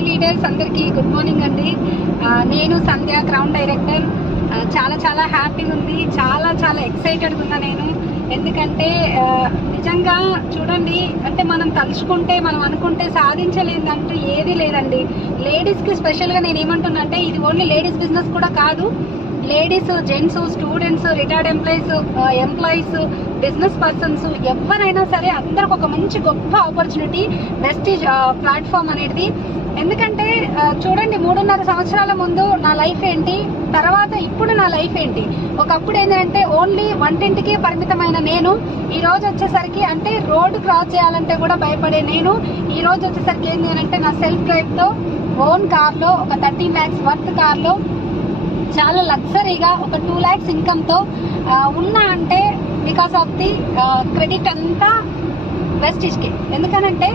Hi leaders, అందరికీ good morning అండి. నేను సంధ్య, క్రౌన్ డైరెక్టర్. చాలా చాలా హ్యాపీగా ఉంది, చాలా చాలా ఎక్సైటెడ్గా ఉన్నా నేను. ఎందుకంటే నిజంగా చూడండి, అంటే మనం తలుచుకుంటే, మనం అనుకుంటే సాధించలేదంటూ ఏది లేదండి. లేడీస్కి స్పెషల్గా నేను ఏమంటున్నా అంటే, ఇది ఓన్లీ లేడీస్ బిజినెస్ కూడా కాదు. Ladies, gents, students, retired employees, business persons, ఎవరైనా సరే అందరికి ఒక మంచి గొప్ప ఆపర్చునిటీ వెస్టీజ్ ప్లాట్ఫామ్ అనేది. ఎందుకంటే చూడండి, 3.5 సంవత్సరాల ముందు నా లైఫ్ ఏంటి, తర్వాత ఇప్పుడు నా లైఫ్ ఏంటి. ఒకప్పుడు ఏంటంటే ఓన్లీ వంటింటికి పరిమితమైన నేను, ఈ రోజు వచ్చేసరికి అంటే రోడ్డు క్రాస్ చేయాలంటే కూడా భయపడే నేను, ఈ రోజు వచ్చేసరికి ఏంటి అంటే నా సెల్ఫ్ డ్రైవ్తో ఓన్ కార్లో, ఒక 13 lakhs వర్త్ కార్లో, చాలా లగ్జరీగా ఒక 2 lakhs ఇన్కమ్తో ఉన్నా అంటే బికాస్ ఆఫ్ ది క్రెడిట్ అంతా వెస్టీజ్కి. ఎందుకనంటే